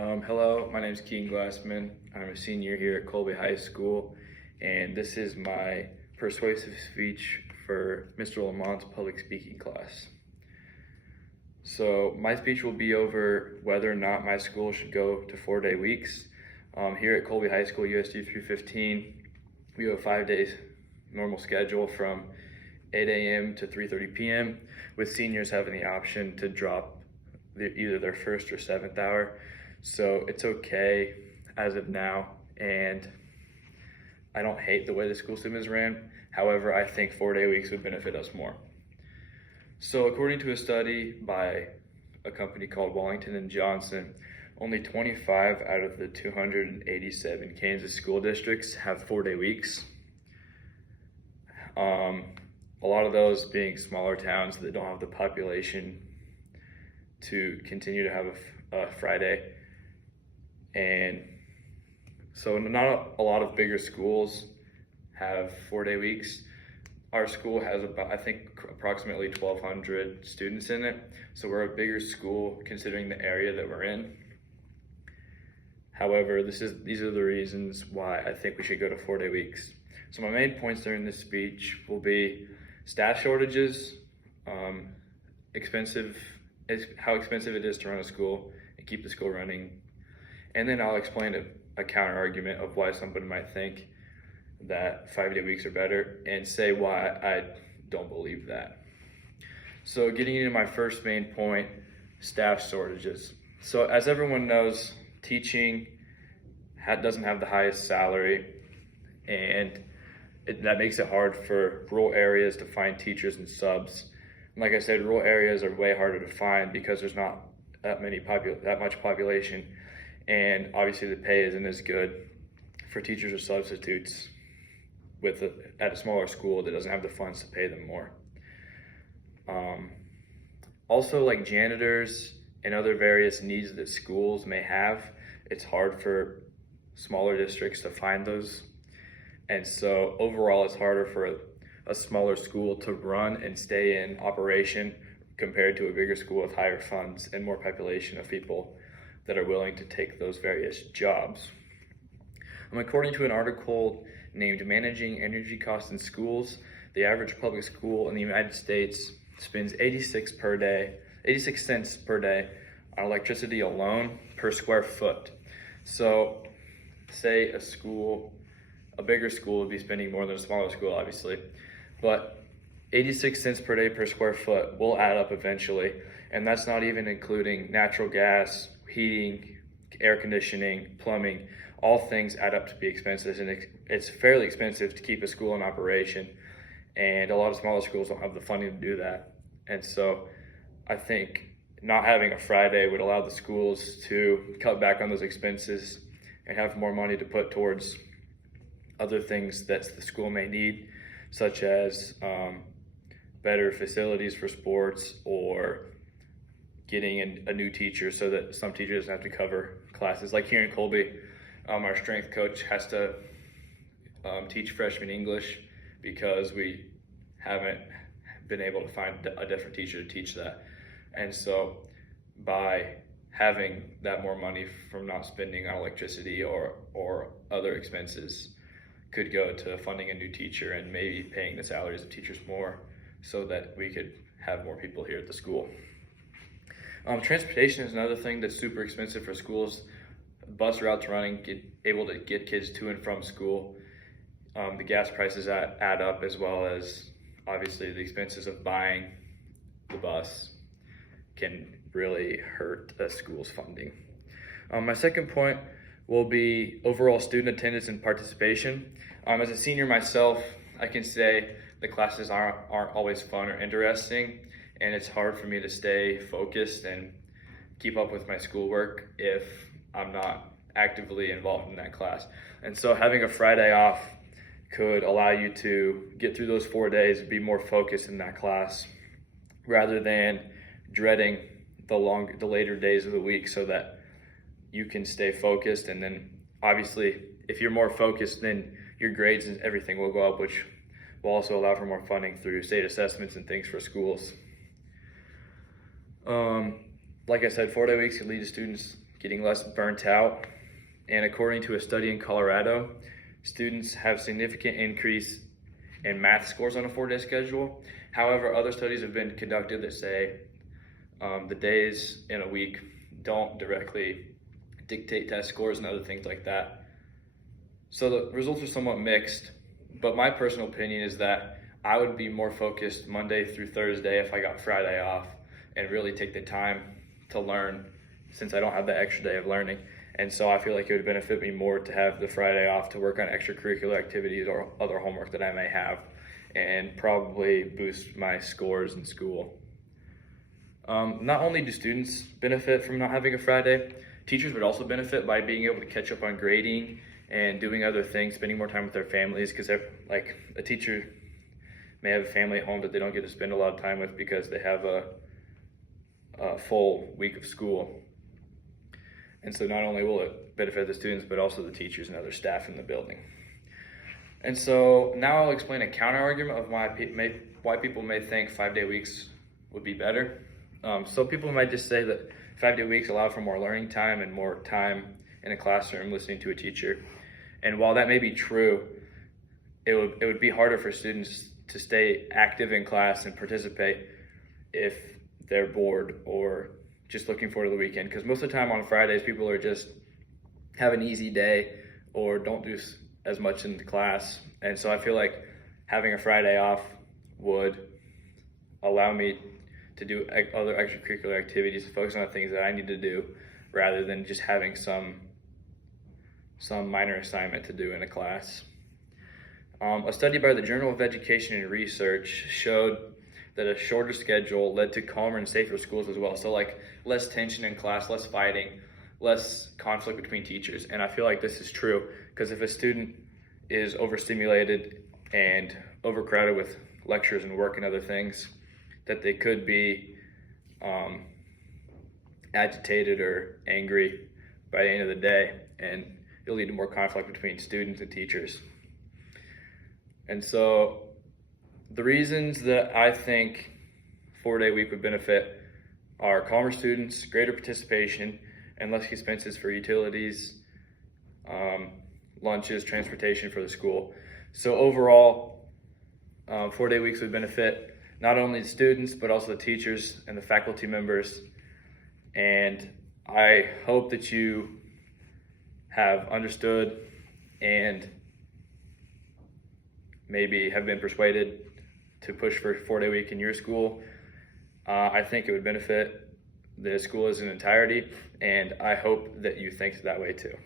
Hello, my name is Keaton Glassman. I'm a senior here at Colby High School, and this is my persuasive speech for Mr. Lamont's public speaking class. So my speech will be over whether or not my school should go to 4-day weeks. Here at Colby High School, USD 315, we have a 5-day normal schedule from 8 a.m. to 3:30 p.m. with seniors having the option to drop either their first or seventh hour. So it's okay as of now, and I don't hate the way the school system is ran. However, I think 4-day weeks would benefit us more. So according to a study by a company called Wallington & Johnson, only 25 out of the 287 Kansas school districts have 4-day weeks. A lot of those being smaller towns that don't have the population to continue to have a Friday. And so not a lot of bigger schools have 4-day weeks. Our school has about, I think, approximately 1,200 students in it. So we're a bigger school considering the area that we're in. However, these are the reasons why I think we should go to 4-day weeks. So my main points during this speech will be staff shortages, how expensive it is to run a school and keep the school running. And then I'll explain a counter argument of why somebody might think that 5-day weeks are better and say why I don't believe that. So getting into my first main point, staff shortages. So as everyone knows, teaching doesn't have the highest salary, and that makes it hard for rural areas to find teachers and subs. And like I said, rural areas are way harder to find because there's not that much population, and obviously the pay isn't as good for teachers or substitutes at a smaller school that doesn't have the funds to pay them more. Also, like janitors and other various needs that schools may have, it's hard for smaller districts to find those. And so overall, it's harder for a smaller school to run and stay in operation compared to a bigger school with higher funds and more population of people that are willing to take those various jobs. According to an article named Managing Energy Costs in Schools, the average public school in the United States spends 86 cents per day on electricity alone per square foot. So say a bigger school would be spending more than a smaller school, obviously, but 86 cents per day per square foot will add up eventually, and that's not even including natural gas, heating, air conditioning, plumbing. All things add up to be expensive, and it's fairly expensive to keep a school in operation, and a lot of smaller schools don't have the funding to do that. And so I think not having a Friday would allow the schools to cut back on those expenses and have more money to put towards other things that the school may need, such as better facilities for sports, or getting a new teacher so that some teachers doesn't have to cover classes. Like here in Colby, our strength coach has to teach freshman English because we haven't been able to find a different teacher to teach that. And so by having that more money from not spending on electricity or other expenses could go to funding a new teacher and maybe paying the salaries of teachers more so that we could have more people here at the school. Transportation is another thing that's super expensive for schools. Bus routes running, able to get kids to and from school. The gas prices add up, as well as obviously the expenses of buying the bus can really hurt a school's funding. My second point will be overall student attendance and participation. As a senior myself, I can say the classes aren't always fun or interesting, and it's hard for me to stay focused and keep up with my schoolwork if I'm not actively involved in that class. And so having a Friday off could allow you to get through those 4 days and be more focused in that class rather than dreading the later days of the week, so that you can stay focused. And then obviously if you're more focused, then your grades and everything will go up, which will also allow for more funding through state assessments and things for schools. Like I said, 4-day weeks can lead students getting less burnt out. And according to a study in Colorado, students have significant increase in math scores on a 4-day schedule. However, other studies have been conducted that say the days in a week don't directly dictate test scores and other things like that. So the results are somewhat mixed, but my personal opinion is that I would be more focused Monday through Thursday if I got Friday off and really take the time to learn, since I don't have that extra day of learning. And so I feel like it would benefit me more to have the Friday off to work on extracurricular activities or other homework that I may have, and probably boost my scores in school. Not only do students benefit from not having a Friday, teachers would also benefit by being able to catch up on grading and doing other things, spending more time with their families, because like a teacher may have a family at home that they don't get to spend a lot of time with because they have a full week of school. And so not only will it benefit the students, but also the teachers and other staff in the building. And so now I'll explain a counter argument of why people may think 5-day weeks would be better. So people might just say that 5-day weeks allow for more learning time and more time in a classroom listening to a teacher. And while that may be true, it would be harder for students to stay active in class and participate if they're bored or just looking forward to the weekend. Because most of the time on Fridays, people are just have an easy day or don't do as much in the class. And so I feel like having a Friday off would allow me to do other extracurricular activities, focus on the things that I need to do, rather than just having some minor assignment to do in a class. A study by the Journal of Education and Research showed that a shorter schedule led to calmer and safer schools as well. So like less tension in class, less fighting, less conflict between teachers. And I feel like this is true because if a student is overstimulated and overcrowded with lectures and work and other things, that they could be agitated or angry by the end of the day, and it'll lead to more conflict between students and teachers. And so the reasons that I think 4-day week would benefit are calmer students, greater participation, and less expenses for utilities, lunches, transportation for the school. So overall, 4-day weeks would benefit not only the students, but also the teachers and the faculty members. And I hope that you have understood and maybe have been persuaded to push for 4-day week in your school. I think it would benefit the school as an entirety, and I hope that you think that way too.